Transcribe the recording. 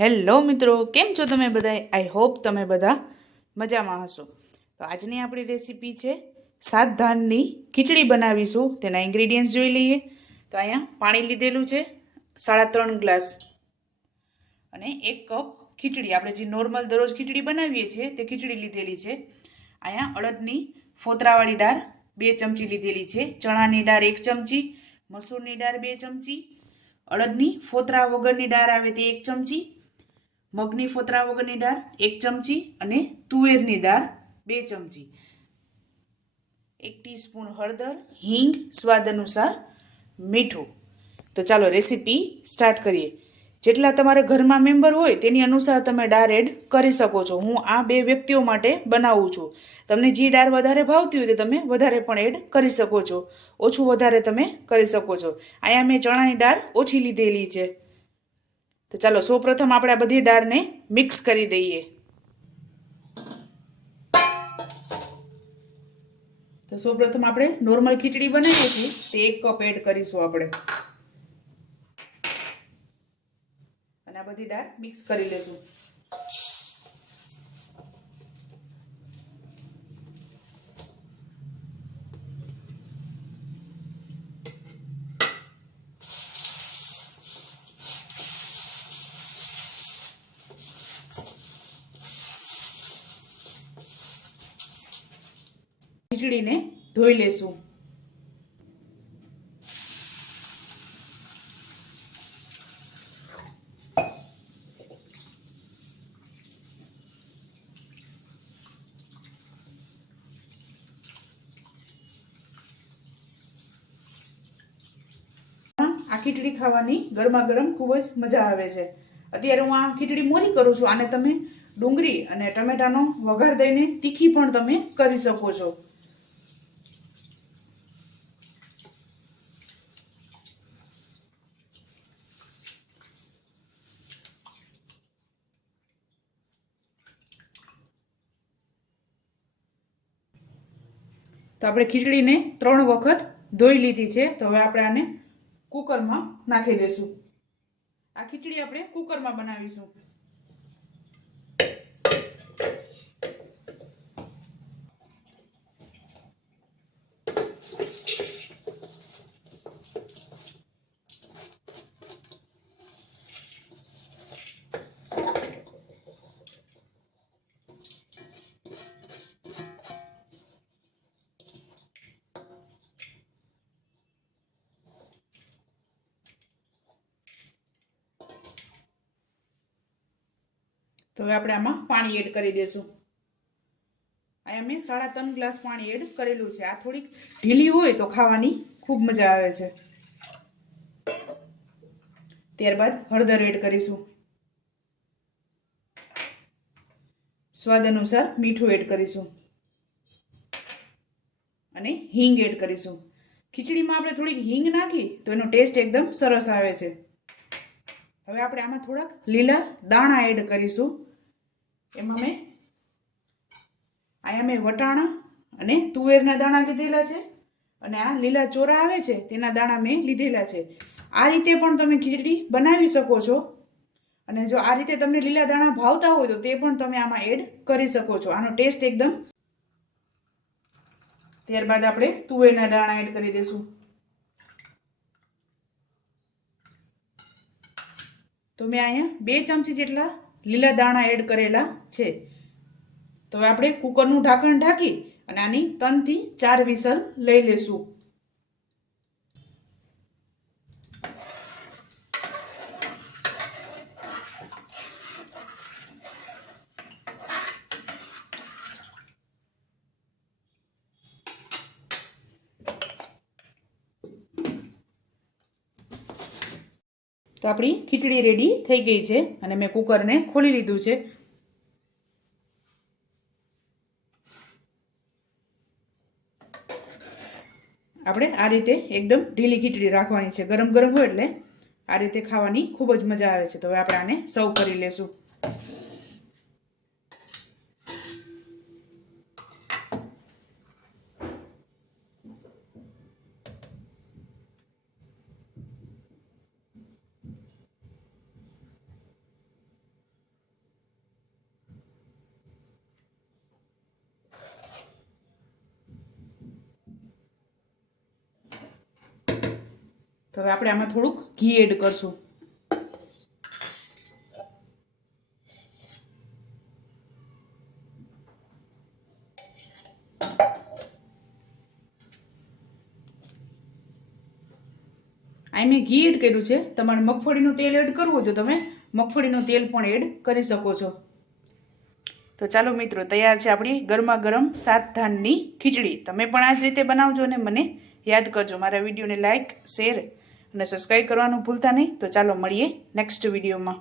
Hello મિત્રો, કેમ છો તમે બધા? આઈ હોપ તમે બધા મજામાં હશો. તો આજની આપણી રેસીપી છે સાત ધાનની ખીચડી બનાવીશું. તેના ઇન્ગ્રેડિયન્ટ્સ જોઈ લઈએ. તો અહીંયા પાણી લીધેલું છે 3.5 ગ્લાસ અને 1 કપ ખીચડી. આપણે જે નોર્મલ દરરોજ ખીચડી બનાવીએ છીએ તે ખીચડી લીધેલી છે. અહીંયા અડદની ફોતરાવાળી દાળ 2 ચમચી લીધેલી છે, ચણાની દાળ 1 ચમચી, મસૂરની દાળ 2 ચમચી, અડદની ફોતરા વગરની દાળ આવે તે 1 ચમચી, મગની ફોતરા વગરની દાળ 1 ચમચી અને તુવેરની દાળ 2 ચમચી, 1 ટીસ્પૂન હળદર, હિંગ, સ્વાદ અનુસાર મીઠું. તો ચાલો રેસીપી સ્ટાર્ટ કરીએ. જેટલા તમારા ઘરમાં મેમ્બર હોય તેની અનુસાર તમે દાળ એડ કરી શકો છો. હું આ 2 વ્યક્તિઓ માટે બનાવું છું. તમને જે દાળ વધારે ભાવતી હોય તે તમે વધારે પણ એડ કરી શકો છો, ઓછું વધારે તમે કરી શકો છો. અહીંયા મેં ચણાની દાળ ઓછી લીધેલી છે. તો ચાલો સૌપ્રથમ આપણે આ બધી દાળને મિક્સ કરી દઈએ. તો સૌપ્રથમ આપણે નોર્મલ ખીચડી બનાવીએ છીએ તે 1 કપ એડ કરીશું આપણે અને આ બધી દાળ મિક્સ કરી લેશું. ખીચડીને ધોઈ લેશું. આ ખીચડી ખાવાની ગરમા ગરમ ખૂબ જ મજા આવે છે. અત્યારે હું આ ખીચડી મોરી કરું છું. આને તમે ડુંગળી અને ટમેટાનો વઘાર દઈને તીખી પણ તમે કરી શકો છો. તો આપણે ખીચડીને 3 વખત ધોઈ લીધી છે. તો હવે આપણે આને કુકરમાં નાખી દઈશું. આ ખીચડી આપણે કુકરમાં બનાવીશું. તો હવે આપણે આમાં પાણી એડ કરી દઈશું. અહીંયા મેં 3.5 ગ્લાસ પાણી એડ કરેલું છે. આ થોડીક ઢીલી હોય તો ખાવાની ખૂબ મજા આવે છે. ત્યારબાદ હળદર એડ કરીશું, સ્વાદ અનુસાર મીઠું એડ કરીશું અને હિંગ એડ કરીશું. ખીચડીમાં આપણે થોડીક હિંગ નાખી તો એનો ટેસ્ટ એકદમ સરસ આવે છે. હવે આપણે આમાં થોડાક લીલા દાણા એડ કરીશું. એમાં મેં વટાણા અને તુવેરના દાણા લીધેલા છે અને આ લીલા ચોરા આવે છે તેના દાણા મેં લીધેલા છે. આ રીતે પણ તમે ખીચડી બનાવી શકો છો અને જો આ રીતે તમને લીલા દાણા ભાવતા હોય તો તે પણ તમે આમાં એડ કરી શકો છો. આનો ટેસ્ટ એકદમ. ત્યારબાદ આપણે તુવેરના દાણા એડ કરી દઈશું. તો મેં અહીંયા 2 ચમચી જેટલા લીલા દાણા એડ કરેલા છે. તો હવે આપણે કુકરનું ઢાંકણ ઢાંકી અને આની 3 થી 4 વિસલ લઈ લેશું. તો આપણી ખીચડી રેડી થઈ ગઈ છે અને મેં કુકરને ખોલી લીધું છે. આપણે આ રીતે એકદમ ઢીલી ખીચડી રાખવાની છે. ગરમ ગરમ હોય એટલે આ રીતે ખાવાની ખૂબ જ મજા આવે છે. તો હવે આપણે આને સર્વ કરી લેશું. તો હવે આપણે આમાં થોડુંક ઘી એડ કરશું. અહીં મેં ઘી એડ કર્યું છે. તમારે મગફળીનું તેલ એડ કરવું હોય તો તમે મગફળીનું તેલ પણ એડ કરી શકો છો. તો ચાલો મિત્રો, તૈયાર છે આપણી ગરમા ગરમ 7 ધાનની ખીચડી. તમે પણ આ જ રીતે બનાવજો અને મને યાદ કરજો. મારા વિડીયોને લાઇક, શેર અને સબસ્ક્રાઈબ કરવાનું ભૂલતા નહીં. તો ચાલો મળીએ નેક્સ્ટ વિડીયોમાં.